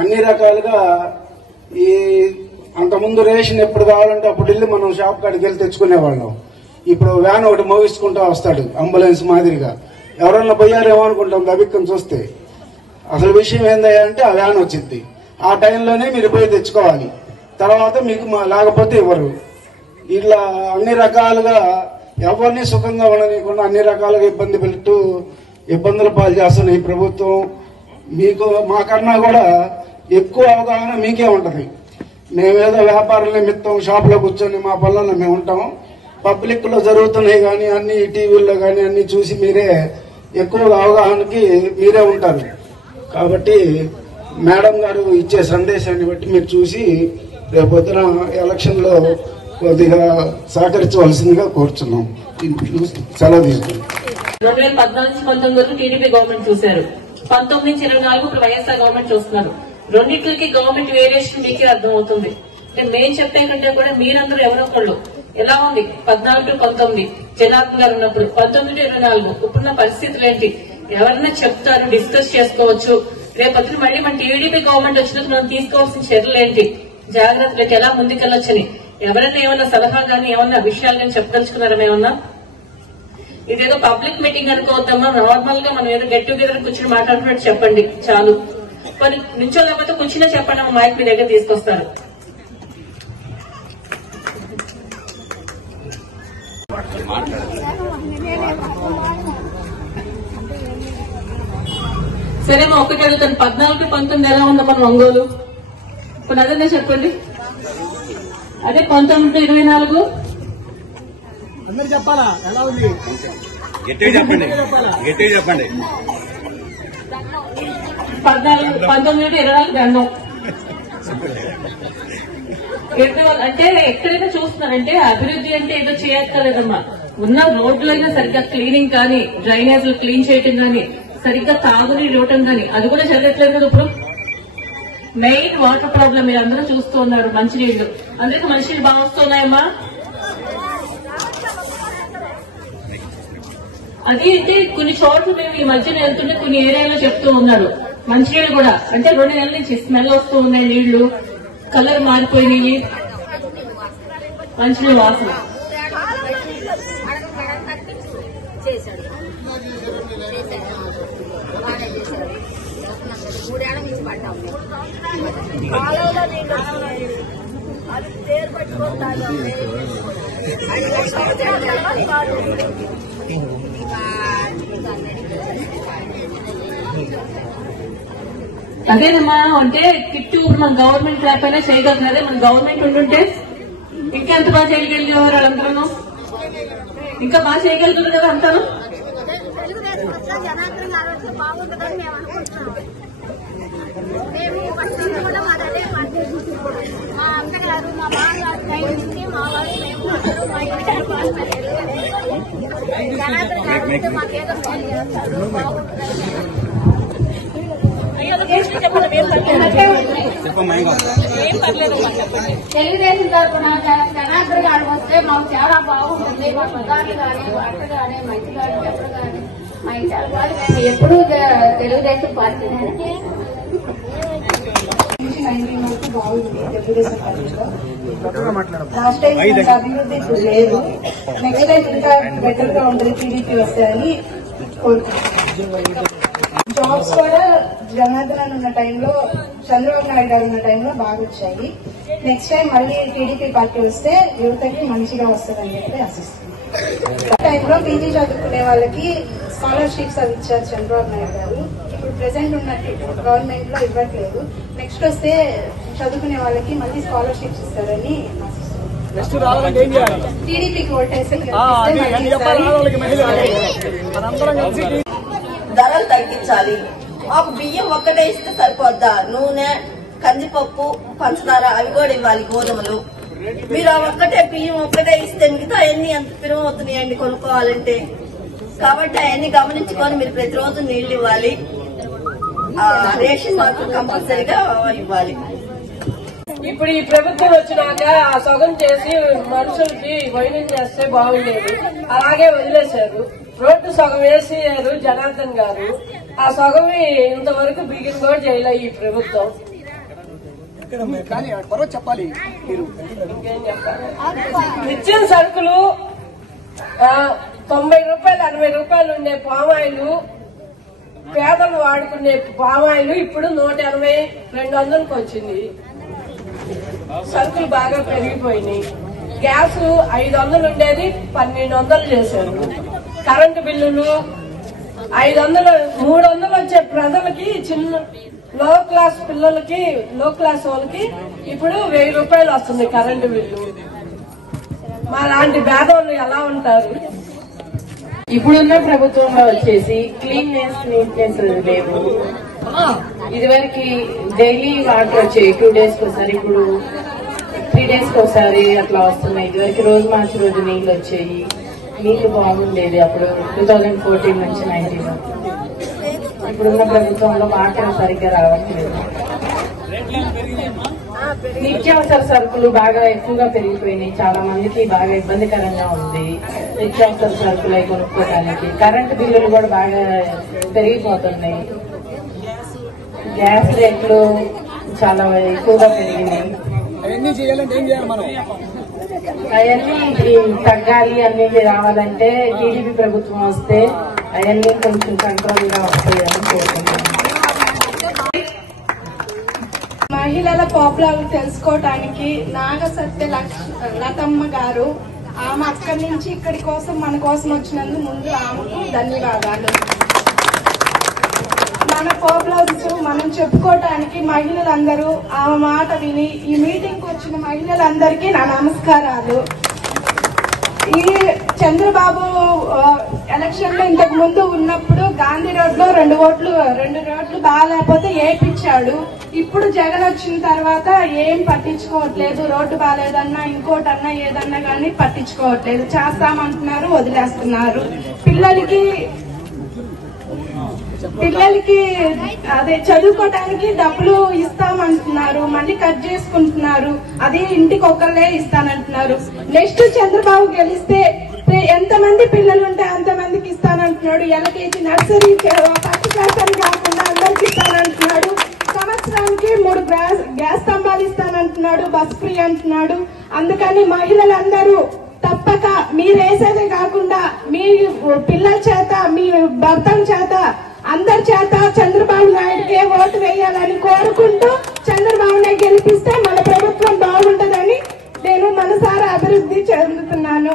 అన్ని రకాలుగా ఈ అంతకుముందు రేషన్ ఎప్పుడు కావాలంటే అప్పుడు వెళ్ళి మనం షాప్ కాడికి వెళ్ళి తెచ్చుకునేవాళ్ళం. ఇప్పుడు వ్యాన్ ఒకటి మోగించుకుంటూ వస్తాడు అంబులెన్స్ మాదిరిగా. ఎవరన్నా పోయారేమో అనుకుంటాం దబిక్కం చూస్తే. అసలు విషయం ఏందయ్యా అంటే ఆ వ్యాన్ వచ్చింది, ఆ టైంలోనే మీరు పోయి తెచ్చుకోవాలి, తర్వాత మీకు లేకపోతే ఇవ్వరు. ఇట్లా అన్ని రకాలుగా ఎవరిని సుఖంగా ఉండనీయకుండా అన్ని రకాలుగా ఇబ్బందులు పాలు చేస్తున్న ఈ ప్రభుత్వం. మీకు మాకన్నా కూడా ఎక్కువ అవగాహన మీకే ఉంటది. మేమేదో వ్యాపారం నిమిత్తం షాపులో కూర్చొని మా పనుల్లో మేము ఉంటాం. పబ్లిక్ లో జరుగుతున్నాయి కానీ అన్ని టీవీల్లో కానీ అన్ని చూసి మీరే ఎక్కువగా అవగాహనకి మీరే ఉంటారు. కాబట్టి మేడం గారు ఇచ్చే సందేశాన్ని బట్టి మీరు చూసి రేపొద్దున ఎలక్షన్ లో కొద్దిగా సహకరించవలసిందిగా కోరుచున్నాం. సెలవు తీసుకుంటాం. 2014-19 వరకు టీడీపీ గవర్నమెంట్ చూశారు. 19-24 ఇప్పుడు వైఎస్ఆర్ గవర్నమెంట్ చూస్తున్నారు. రెండింటికి గవర్నమెంట్ వేరియేషన్ మీకే అర్థమవుతుంది. మేము చెప్పే కంటే కూడా మీరందరూ ఎవరొకళ్ళు ఎలా ఉంది 14-19 జనార్దన్ గారు ఉన్నప్పుడు, 19-24 ఇప్పుడున్న పరిస్థితులు ఏంటి ఎవరన్నా చెప్తారు, డిస్కస్ చేసుకోవచ్చు. రేపొద్దున మళ్ళీ మన టీడీపీ గవర్నమెంట్ వచ్చినప్పుడు మనం తీసుకోవాల్సిన చర్యలు ఏంటి, జాగ్రత్తలు ఎలా ముందుకెళ్ళొచ్చని ఎవరైనా ఏమన్నా సలహా గానీ ఏమన్నా విషయాలు కానీ చెప్పదలుచుకున్నారా? ఏమన్నా ఇదేదో పబ్లిక్ మీటింగ్ అనుకోవద్దమ్మా. నార్మల్ గా మనం ఏదో గెట్ టుగెదర్ కూర్చొని మాట్లాడుతున్నట్టు చెప్పండి చాలు. కొన్ని నుంచో లేకపోతే కూర్చునే చెప్పండి, మైక్ మీ దగ్గర తీసుకొస్తారు. సరేమా ఒకటి అడుగుతాను, 14-19 ఎలా ఉందా మన ఒంగోలు? కొన్ని అదే చెప్పండి. అదే 19-24 అందరు చెప్పాలా ఎలా ఉంది? గట్టిగా చెప్పండి, గట్టిగా చెప్పండి. 19-24 దండం. అంటే ఎక్కడైనా చూస్తున్నారంటే అభివృద్ధి అంటే ఏదో చేయక్కర్లేదమ్మా. ఉన్న రోడ్లైనా సరిగ్గా క్లీనింగ్ కానీ, డ్రైనేజీలు క్లీన్ చేయటం కానీ, సరిగ్గా తాగునీరు ఇవ్వటం కానీ అది కూడా జరగట్లేదు కదా. ఇప్పుడు మెయిన్ వాటర్ ప్రాబ్లం మీరు అందరూ చూస్తూ ఉన్నారు. మంచినీళ్లు అందరికీ మంచినీళ్ళు బాగా వస్తున్నాయమ్మా. అది అయితే కొన్ని చోట్ల మేము ఈ మధ్యన వెళ్తుంటే కొన్ని ఏరియాలో చెప్తూ ఉన్నారు మంచినీళ్ళు కూడా అంటే 2 నెలల నుంచి స్మెల్ వస్తూ ఉన్నాయి, నీళ్లు కలర్ మారిపోయినాయి, మంచినీళ్ళు వాసన. అదేనమ్మా. అంటే కిట్టు మన గవర్నమెంట్ లేకపోయినా చేయగలుగుతున్నారే, మన గవర్నమెంట్ ఉంటుంటే ఇంకా ఎంత బాగా చేయగలిగేవారు వాళ్ళందరూ, ఇంకా బాగా చేయగలుగుతారు కదా అంటారు. తెలుగుదేశం తరఫున జనార్దన్ గారు వస్తే మాకు చాలా బాగుంటుంది. మా పదాలు కానీ వంట కానీ మంచి కానీ ఎప్పుడు కానీ మా ఇంటారు కానీ మేము ఎప్పుడూ తెలుగుదేశం పార్టీ బాగుంది. తెలుగుదేశం పార్టీలో లాస్ట్ టైం అభివృద్ధి ఇప్పుడు లేదు. నెక్స్ట్ టైం ఇంకా బెటర్ గా ఉంటుంది టీడీపీ వస్తాయని కోరుకుంటున్నాం. జాబ్స్ కూడా జనార్దన్ ఉన్న టైంలో, చంద్రబాబు నాయుడు గారు ఉన్న టైంలో బాగా వచ్చాయి. నెక్స్ట్ టైం మళ్ళీ టీడీపీ పార్టీ వస్తే యువతకి మంచిగా వస్తుందని చెప్పి ఆశిస్తున్నాం. టైంలో పీజీ చదువుకునే వాళ్ళకి స్కాలర్షిప్స్ అవి ఇచ్చారు చంద్రబాబు నాయుడు గారు. ఇప్పుడు ప్రెసెంట్ ఉన్నట్టు గవర్నమెంట్ లో ఇవ్వట్లేదు. నెక్స్ట్ వస్తే చదువుకునే వాళ్ళకి మళ్ళీ స్కాలర్షిప్స్ ఇస్తారని టీడీపీకి ఓటేసి ధరలు తగ్గించాలి. మాకు బియ్యం ఒక్కటే ఇస్తే సరిపోద్దా? నూనె, కందిపప్పు, పంచదార అవి కూడా ఇవ్వాలి, గోధుమలు. మీరు ఆ ఒక్కటే బియ్యం ఒక్కటే ఇస్తే మిగతా అన్ని ఎంత పిరుగు అవుతున్నాయండి కొనుక్కోవాలంటే. కాబట్టి అవన్నీ గమనించుకొని మీరు ప్రతిరోజు నీళ్లు ఇవ్వాలి. రేషన్ మాత్రం కంపల్సరీగా ఇవ్వాలి. ఇప్పుడు ఈ ప్రభుత్వం వచ్చినాక ఆ సగం చేసి మనుషులకి వైద్యం చేస్తే బాగుండేది, అలాగే వదిలేశారు. రోడ్డు సగం వేసారు జనార్దన్ గారు, ఆ సగం ఇంతవరకు బిగిన్ కూడా చేయలే ఈ ప్రభుత్వం. కానీ పర్వత చెప్పాలి మీరు. నిత్యం సరుకులు 90 రూపాయలు 80 రూపాయలు ఉండే పామాయిలు, పేదలు వాడుకునే పామాయిలు ఇప్పుడు 180 200కి వచ్చింది. సరుకులు బాగా పెరిగిపోయినాయి. గ్యాస్ 500 ఉండేది 1200 చేశారు. కరెంటు బిల్లులు 500 300 వచ్చే ప్రజలకి, చిన్న లో క్లాస్ పిల్లలకి, లో క్లాస్ వాళ్ళకి ఇప్పుడు 1000 రూపాయలు వస్తుంది కరెంటు బిల్లు. మా లాంటి పేదవాళ్ళు ఎలా ఉంటారు? ఇప్పుడున్న ప్రభుత్వంలో వచ్చేసి క్లీన్నెస్ నీట్నెస్ లేవు. ఇదివరకు డైలీ వాటర్ వచ్చాయి 2 days ఒకసారి, ఇప్పుడు 3 days ఒకసారి అట్లా వస్తున్నాయి. ఇదివరకు రోజు మార్చి రోజు నీళ్లు వచ్చాయి. నీళ్లు బాగుండేది అప్పుడు 2014 నుంచి 19 వరకు. ఇప్పుడున్న ప్రభుత్వంలో వాటర్ సరిగ్గా రావట్లేదు. నిత్యావసర సరుకులు బాగా ఎక్కువగా పెరిగిపోయినాయి. చాలా మందికి బాగా ఇబ్బందికరంగా ఉంది నిత్యావసర సరుకులు అవి కొనుక్కోవడానికి. కరెంటు బిల్లులు కూడా బాగా పెరిగిపోతున్నాయి. గ్యాస్ రేట్లు చాలా ఎక్కువగా పెరిగినాయి. అవన్నీ చేయాలంటే ఏం చేయాలి మనం? అవన్నీ తగ్గాలి, అన్ని రావాలంటే టీడీపీ ప్రభుత్వం వస్తే అవన్నీ కొంచెం కంట్రోల్ గా వస్తాయని కోరుకుంటున్నాను. మహిళల ప్రాబ్లం తెలుసుకోవటానికి నాగసత్య లతమ్మ గారు, ఆమె అక్కడి నుంచి ఇక్కడి కోసం మన కోసం వచ్చినందుకు ముందు ఆమెకు ధన్యవాదాలు. మన ప్రాబ్లమ్స్ మనం చెప్పుకోవటానికి మహిళలందరూ ఆమె మాట విని ఈ మీటింగ్ కు వచ్చిన మహిళలందరికీ నా నమస్కారాలు. ఈ చంద్రబాబు ఎలక్షన్ లో ఇంతకు ముందు ఉన్నప్పుడు గాంధీ రోడ్ లో 2 రోడ్లు బాగాలేకపోతే ఏపించాడు. ఇప్పుడు జగన్ వచ్చిన తర్వాత ఏం పట్టించుకోవట్లేదు. రోడ్డు బాగాలేదన్నా ఇంకోటన్నా ఏదన్నా కానీ పట్టించుకోవట్లేదు. చేస్తామంటున్నారు, వదిలేస్తున్నారు. పిల్లలకి అదే చదువుకోవడానికి డబ్బులు ఇస్తామంటున్నారు, మళ్ళీ కట్ చేసుకుంటున్నారు. అది ఇంటికి ఒకళ్ళే ఇస్తానంటున్నారు. నెక్స్ట్ చంద్రబాబు గెలిస్తే ఎంతమంది పిల్లలు ఉంటే అంతమందికి ఇస్తానంటున్నాడు. ఎల్కేజీ నర్సరీ ఫస్ట్ క్లాస్ అని కాకుండా అందరికి ఇస్తానంటున్నాడు. సంవత్సరానికి 3 గ్యాస్ స్తంభాలు ఇస్తానంటున్నాడు. బస్ ఫ్రీ అంటున్నాడు. అందుకని మహిళలందరూ తప్పక మీరు వేసేదే కాకుండా మీ పిల్లల చేత, మీ భర్తల చేత, అందరి చేత చంద్రబాబు నాయుడుకే ఓటు వేయాలని కోరుకుంటూ చంద్రబాబునే గెలిపిస్తే మన ప్రభుత్వం బాగుంటుందని నేను మనసారా అభివృద్ధి చెందుతున్నాను.